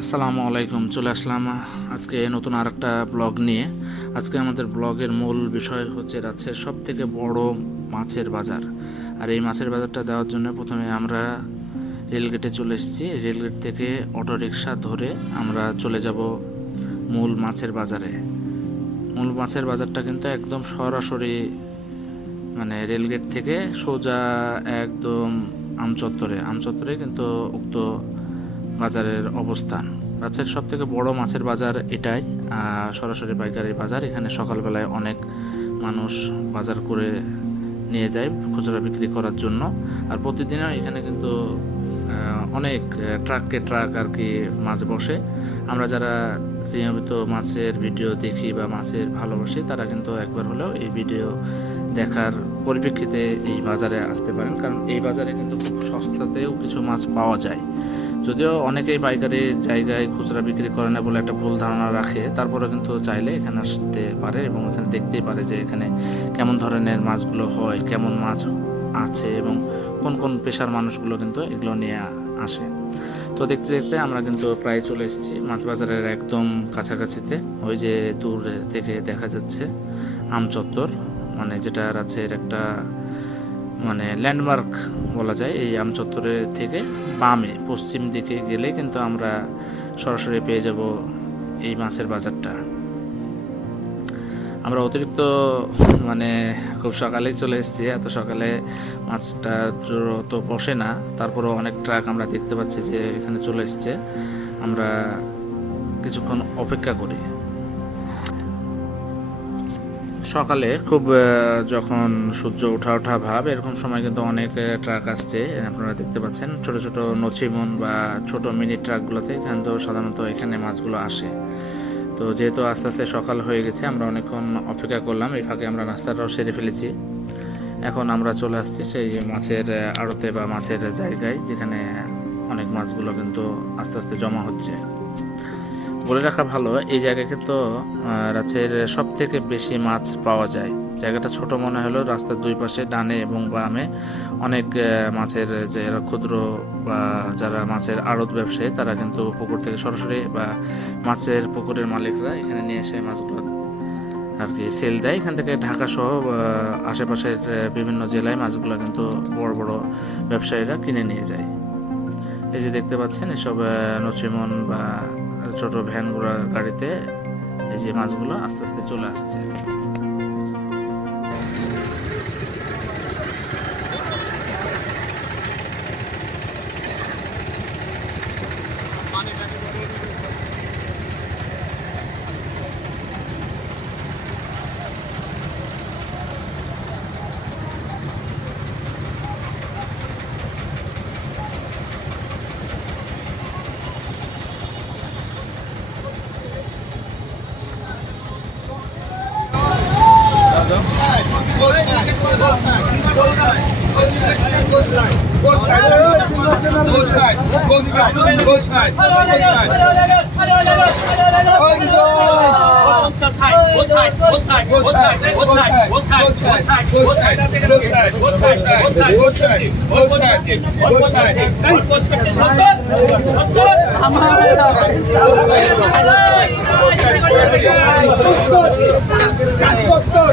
আসসালামু আলাইকুম, চলে আসলাম আজকে নতুন আর একটা ব্লগ নিয়ে। আজকে আমাদের ব্লগের মূল বিষয় হচ্ছে রাজশাহীর সব থেকে বড় মাছের বাজার। আর এই মাছের বাজারটা দেওয়ার জন্য প্রথমে আমরা রেলগেটে চলে এসেছি। রেলগেট থেকে অটো রিক্সা ধরে আমরা চলে যাব মূল মাছের বাজারে। মূল মাছের বাজারটা কিন্তু একদম সরাসরি মানে রেলগেট থেকে সোজা একদম আমচত্বরে। আমচত্বরে কিন্তু উক্ত বাজারের অবস্থান। রাজশাহীর সব থেকে বড় মাছের বাজার এটাই সরাসরি পাইকারি বাজার। এখানে সকালবেলায় অনেক মানুষ বাজার করে নিয়ে যায় খুচরা বিক্রি করার জন্য। আর প্রতিদিনও এখানে কিন্তু অনেক ট্রাককে ট্রাক আর কি মাছ বসে। আমরা যারা নিয়মিত মাছের ভিডিও দেখি বা মাছের ভালোবাসি, তারা কিন্তু একবার হলেও এই ভিডিও দেখার পরিপ্রেক্ষিতে এই বাজারে আসতে পারেন। কারণ এই বাজারে কিন্তু খুব সস্তাতেও কিছু মাছ পাওয়া যায়। যদিও অনেকেই পাইকারি জায়গায় খুচরা বিক্রি করে না বলে একটা ভুল ধারণা রাখে তারপরে কিন্তু চাইলে এখানে আসতে পারে এবং এখানে দেখতেই পারে যে এখানে কেমন ধরনের মাছগুলো হয়, কেমন মাছ আছে এবং কোন কোন পেশার মানুষগুলো কিন্তু এগুলো নিয়ে আসে। তো দেখতে দেখতে আমরা কিন্তু প্রায় চলে এসেছি। মাছ বাজারের একদম কাছাকাছিতে। ওই যে দূর থেকে দেখা যাচ্ছে আম চত্বর। মানে যেটা এর একটা মানে ল্যান্ডমার্ক বলা যায় এই আম চত্বরের থেকে বামে, পশ্চিম দিকে গেলে কিন্তু আমরা সরাসরি পেয়ে যাব এই মাছের বাজারটা। আমরা অতিরিক্ত মানে খুব সকালেই চলে এসেছি। এত সকালে মাছটা জোর তো বসে না। তারপরেও অনেক ট্রাক আমরা দেখতে পাচ্ছি যে এখানে চলে এসেছে। আমরা কিছুক্ষণ অপেক্ষা করি। সকালে খুব যখন সূর্য ওঠা ওঠা ভাব, এরকম সময় কিন্তু অনেক ট্রাক আসছে। আপনারা দেখতে পাচ্ছেন, ছোট ছোট নচিমন বা ছোট মিনি ট্রাকগুলোতে কিন্তু সাধারণত এখানে মাছগুলো আসে। তো যেহেতু আস্তে আস্তে সকাল হয়ে গেছে, আমরা অনেকক্ষণ অপেক্ষা করলাম। এই ফাঁকে আমরা নাস্তাটাও সেরে ফেলেছি। এখন আমরা চলে আসছি সেই মাছের আড়তে বা মাছের জায়গায়, যেখানে অনেক মাছগুলো কিন্তু আস্তে আস্তে জমা হচ্ছে। বলে রাখা ভালো, এই জায়গাকে তো রাজ্যের সব থেকে বেশি মাছ পাওয়া যায়। জায়গাটা ছোট মনে হলেও রাস্তার দুই পাশে, ডানে এবং বামে অনেক মাছের যে ক্ষুদ্র বা যারা মাছের আড়ত ব্যবসায়ী, তারা কিন্তু পুকুর থেকে সরাসরি বা মাছের পুকুরের মালিকরা এখানে নিয়ে এসে মাছগুলো আর কি সেল দেয়। এখান থেকে ঢাকা সহ আশেপাশের বিভিন্ন জেলায় মাছগুলো কিন্তু বড় বড় ব্যবসায়ীরা কিনে নিয়ে যায়। এই যে দেখতে পাচ্ছেন, এসব নচিমন বা ছোট ভ্যানগুলো গাড়িতে এই যে মাছগুলো আস্তে আস্তে চলে আসছে। সত্তর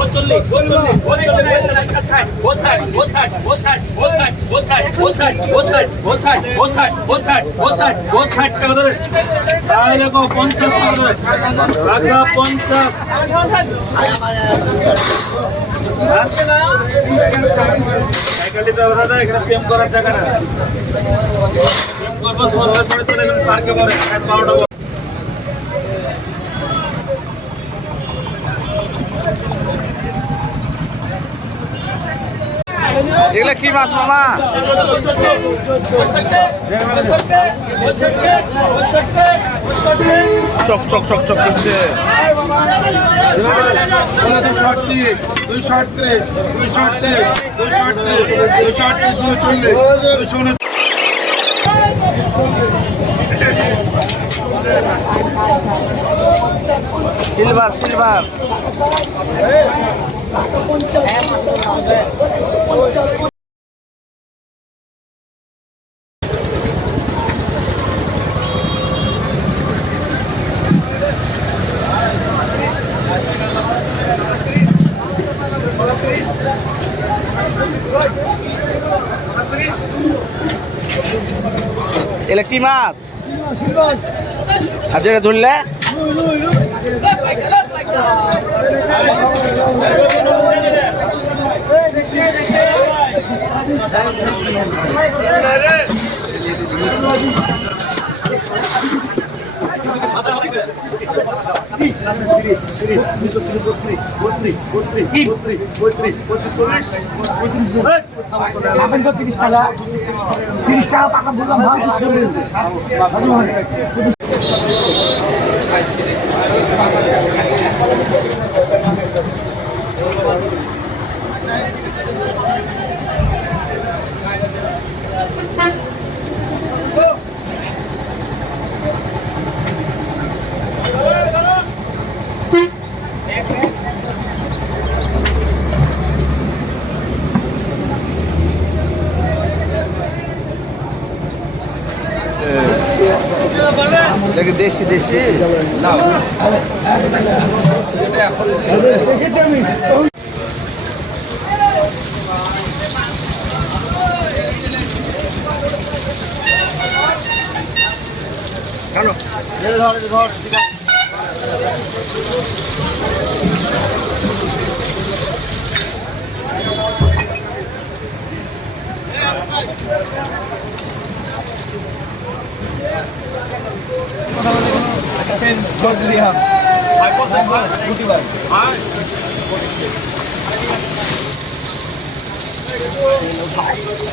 পঞ্চাশ টাকা পঞ্চাশ ওরা না এখানে প্রেম করার জায়গা না প্রেম করব সরকার করে চলে গেলে পার্কে পরে বারোটা এগুলা কি মাছ মামা চক চক চক চক করছে দুইশো আটত্রিশ দুইশো আটত্রিশ দুইশো আটত্রিশ দুইশো আটত্রিশ দুইশো আটত্রিশ উনচল্লিশ দুইশো উনচল্লিশ সিলভার সিলভার কি মাছ? আর যেটা ধরলে? তিরিশ টাকা তিরিশ টাকা পাকা বললাম ভাই দেশি দেশি। না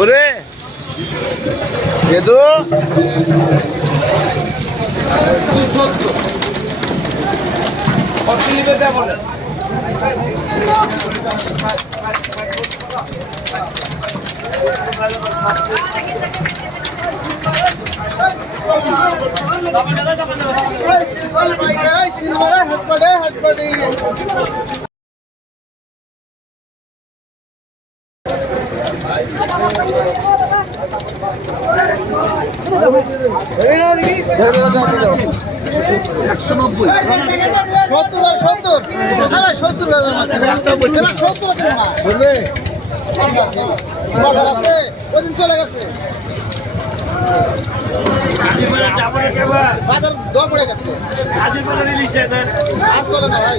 ওরে গেদু সত্তর সত্তর কোথায় সত্তর সত্তর। বুঝলে? বাজার আছে ওদিন চলে গেছে। বাজার দর পড়ে গেছে। আজ চলে না ভাই।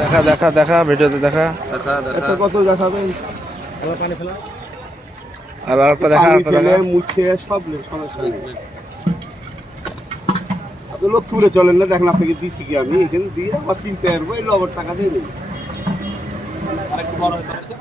দেখা দেখা দেখা ভিডিওতে দেখা। কত দেখাবেন? আর আরেকটা দেখা আরেকটা দেখা। মুছে সব সমস্যা নেই। তো লক্ষ্মীপুরে চলেন না দেখেন আপনাকে দিচ্ছি কি আমি। এখানে দিয়ে আবার কিনতে পারব এই নগদ টাকা দিয়ে দেবো আরেকটু বড় হতে পারছে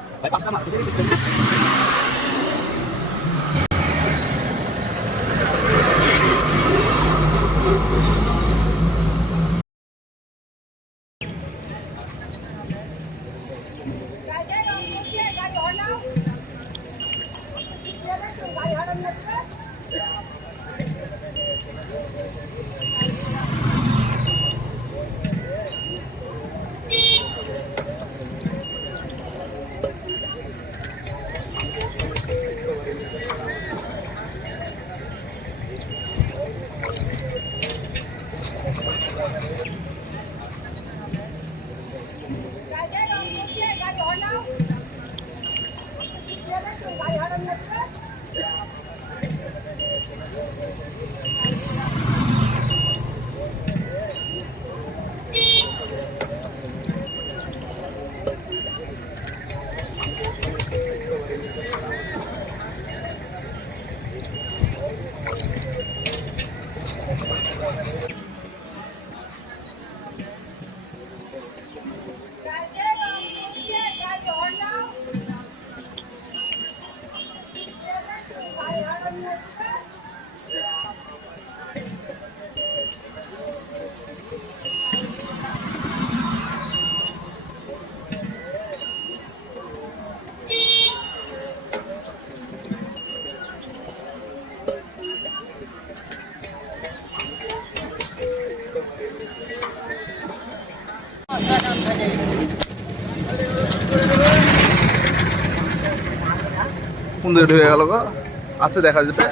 দিকে ঢুকে গেল গো। আছে দেখা যাবে।